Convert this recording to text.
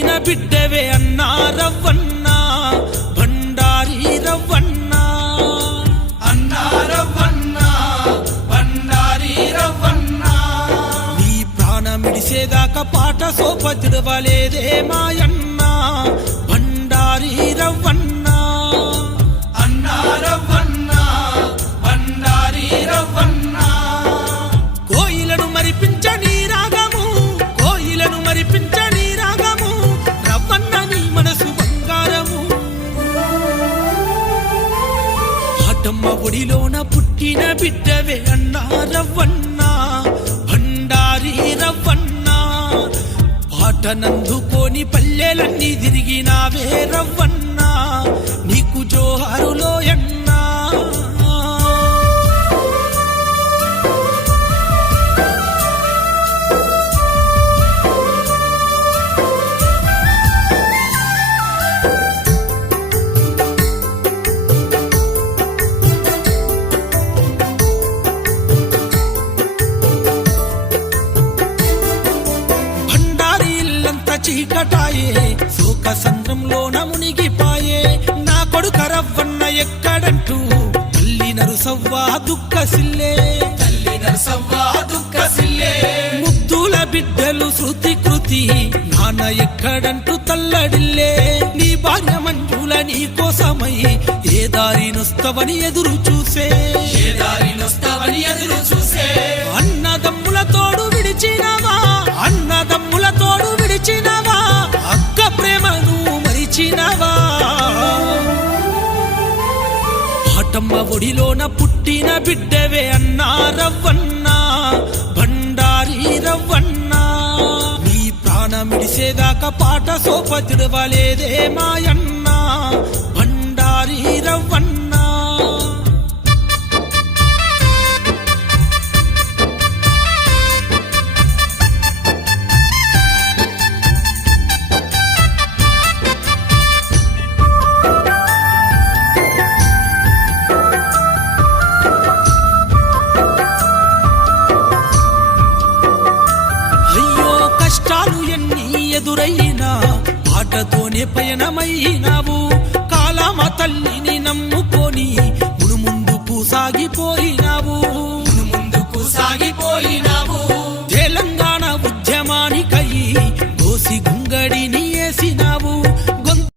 పుట్టిన బిడ్డవే అన్నా రవ్వన్న బండారి రవ్వన్న అన్నా రవ్వన్న బండారి రవ్వన్న నీ ప్రాణమిడిసేదాకా పాట సోపతిడవలేదే మాయన్న బండారి రవ్వన్న అన్నా రవ్వన్న బండారి రవ్వన్న కోయిలను మరిపించని రాగము కోయిలను మరిపించని రాగము రవ్వన్న నీ మనసు బంగారము ఆటమ్మ ఒడిలోన పుట్టిన బిడ్డవే అన్నా రవ్వన్న బండారి రవ్వన్న పాటనందుకోని పల్లెలన్నీ తిరిగినావే రవ్వన్న నీకు జోహారులోయన్నా చీకటాయే శోక సంద్రంలోన మునిగిపాయే నా కొడుక రవ్వన్న ఎక్కడంటూ తల్లి నరుసవ్వా దుఃఖసిల్లే తల్లి నరసవ్వా దుఃఖసిల్లే ముద్దుల బిడ్డలు శృతి కృతి నాన్న ఎక్కడంటూ తల్లడిల్లే నీ భార్య మంజుల నీ కోసమై ఏ దారినొస్తవని ఎదురు చూసే ఏ దారినొస్తావని ఎదురు చూసే అన్నదమ్ముల తోడు విడిచినవా అన్నదమ్ముల తోడు విడిచినవా అక్క ప్రేమను మరిచినవా పాటమ్మ ఒడిలోన పుట్టిన బిడ్డవే అన్నా రవ్వన్న బండారి రవ్వన్న నీ ప్రాణమిడిసేదాకా పాట సోపతిడవలేదే మాయన్న బండారి రవ్వన్న కష్టాలు ఎన్ని ఎదురైనా పాటతోనే పయనమైనా